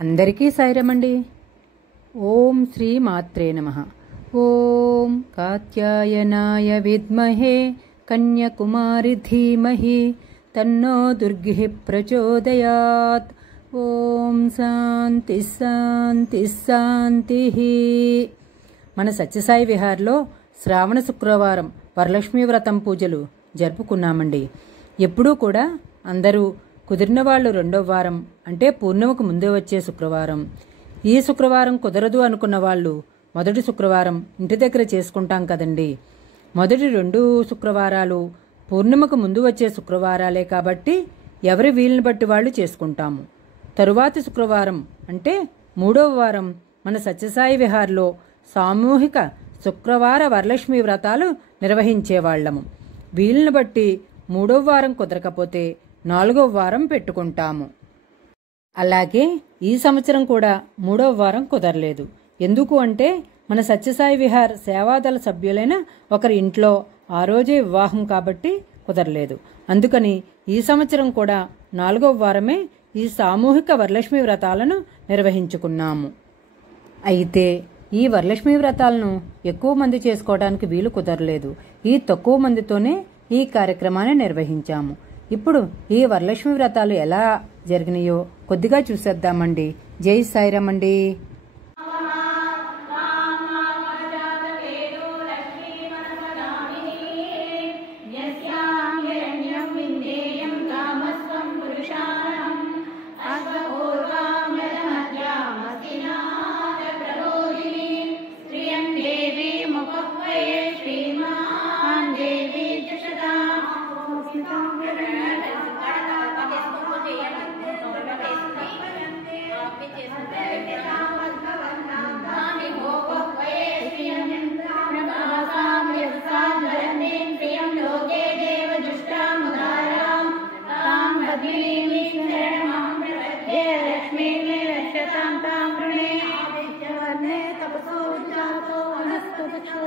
అందరికీ సాయిరామండి. ఓం శ్రీ మాత్రే నమః. ఓం కాత్యాయనాయ విద్మహే కన్యాకుమారి ధీమహి తన్నో దుర్గిః ప్రచోదయాత్. ఓం శాంతి శాంతి శాంతి. మన సత్యసాయి విహార్లో శ్రావణ శుక్రవారం వరలక్ష్మీ వ్రతం పూజలు జరుపుకున్నామండి. ఎప్పుడూ కూడా అందరూ కుదిరిన వాళ్ళు రెండవ వారం అంటే పూర్ణిమకు ముందే వచ్చే శుక్రవారం, ఈ శుక్రవారం కుదరదు అనుకున్న వాళ్ళు మొదటి శుక్రవారం ఇంటి దగ్గర చేసుకుంటాం కదండి. మొదటి 2 శుక్రవారాలు పూర్ణిమకు ముందు వచ్చే శుక్రవారాలే కాబట్టి ఎవరి వీలుని బట్టి వాళ్ళు చేసుకుంటాము. తరువాతి శుక్రవారం అంటే 3వ వారం మన సత్యసాయి విహార్లో సామూహిక శుక్రవార వరలక్ష్మీ వ్రతాలు నిర్వహించేవాళ్లము. వీలుని బట్టి 3వ వారం కుదరకపోతే 4వ వారం పెట్టుకుంటాము. అలాగే ఈ సంవత్సరం కూడా 3వ వారం కుదరలేదు. ఎందుకు అంటే మన సత్యసాయి విహార్ సేవాదళ సభ్యులైన ఒకరి ఇంట్లో ఆ రోజే వివాహం కాబట్టి కుదరలేదు. అందుకని ఈ సంవత్సరం కూడా 4వ వారమే ఈ సామూహిక వరలక్ష్మీ వ్రతాలను నిర్వహించుకున్నాము. అయితే ఈ వరలక్ష్మీ వ్రతాలను ఎక్కువ మంది చేసుకోవడానికి వీలు కుదరలేదు. ఈ తక్కువ మందితోనే ఈ కార్యక్రమాన్ని నిర్వహించాము. ఇప్పుడు ఈ వరలక్ష్మి వ్రతాలు ఎలా జరిగినాయో కొద్దిగా చూసేద్దామండి. జై సాయిరామ్ అండి. वनस्पतिक्षो